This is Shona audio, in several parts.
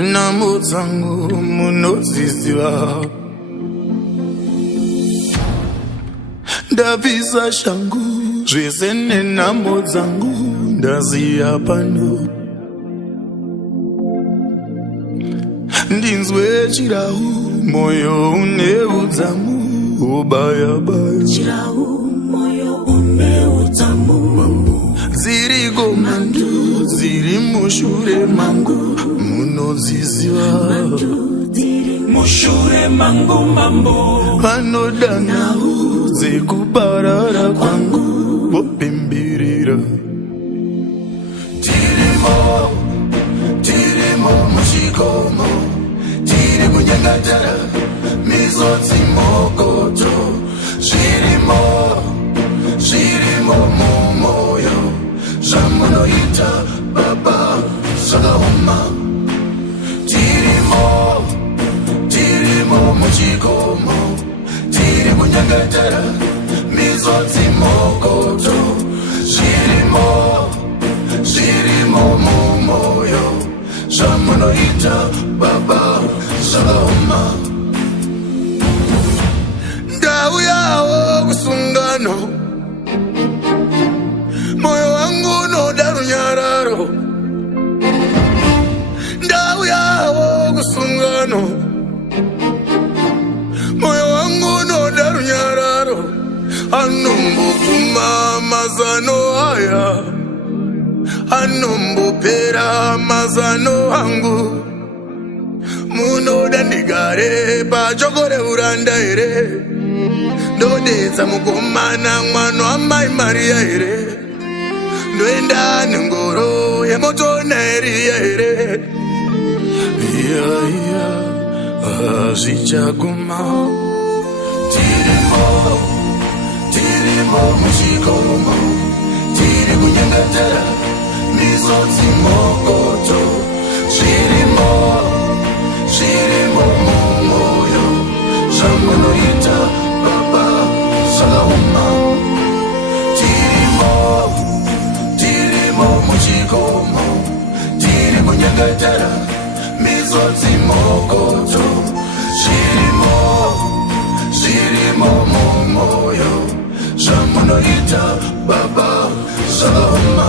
Namo zangu munoziziva, ndabvisa shangu zvese nenhamo dzangu ndaziya pano. Ndinzwe chirau moyo une udzamu ubaya-baya, chirau moyo une udzamu mambo. Dziriko mandu dziri mushure mangu munodziziva, mushure mangu mambo. Vanoda nhau dzekuparara kwangu vopemberera. Tirimo muchikomo, tiri kunyangatara mizodzi mokoto. Zvirimo mumoyo zvamunoita baba zvakaoma. Tirimo muchikomo, tiri kunyangatara mizodzi mokoto. Zvirimo mumoyo zvamunoita baba zvakaoma. Ndauyawo kusungano, moyo wangu unoda runyararo. Ndauyawo kusungano, moyo wangu unoda runyararo. Anomboguma mazano aya, anombopera mazano angu. Munoda ndigare pachokore uranda here, ndodedza mukomana mwana wamai Maria here, ndoenda nengoro yemoto naEriya here. Iya hazvichaguma. Tirimo muchikomo, tiri kunyangatara mizodzi mokoto. Zvirimo mumoyo zvamunoita baba zvakaoma. Tirimo muchikomo, tiri kunyangatara mizodzi mokoto. Zvirimo mumoyo zvamunoita baba zvakaoma.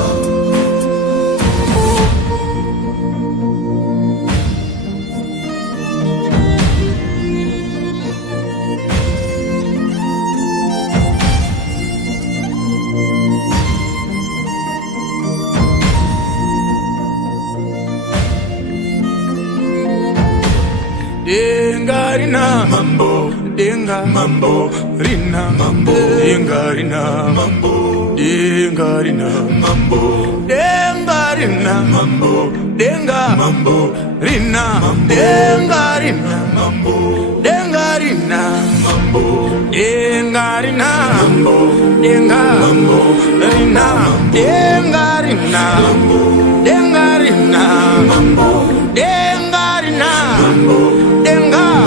Denga rina mambo, denga mambo rina mambo, denga rina mambo, denga rina mambo, denga rina mambo, denga mambo rina, denga rina mambo, denga rina mambo, denga rina mambo, denga mambo rina, denga rina mambo, denga rina mambo, denga rina mambo. Denga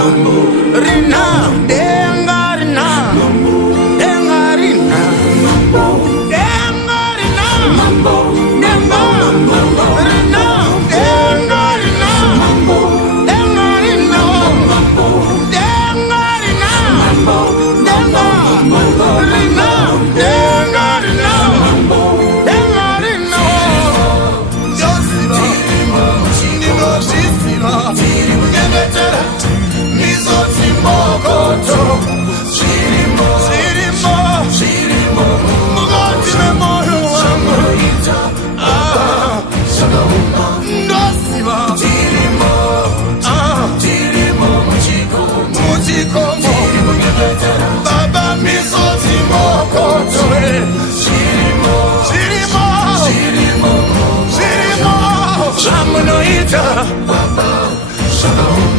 rina, denga rina, denga rina, denga rina, denga rina, denga rina, denga rina, denga rina, denga rina, denga rina, denga rina. Tiri kunyangatara mizodzi mokoto. Zvirimo mukati memoyo wangu zvakaoma. Ndoziva tirimo muchikomo, baba mizodzi mokoto. Zvirimo zvamunoita baba zvakaoma.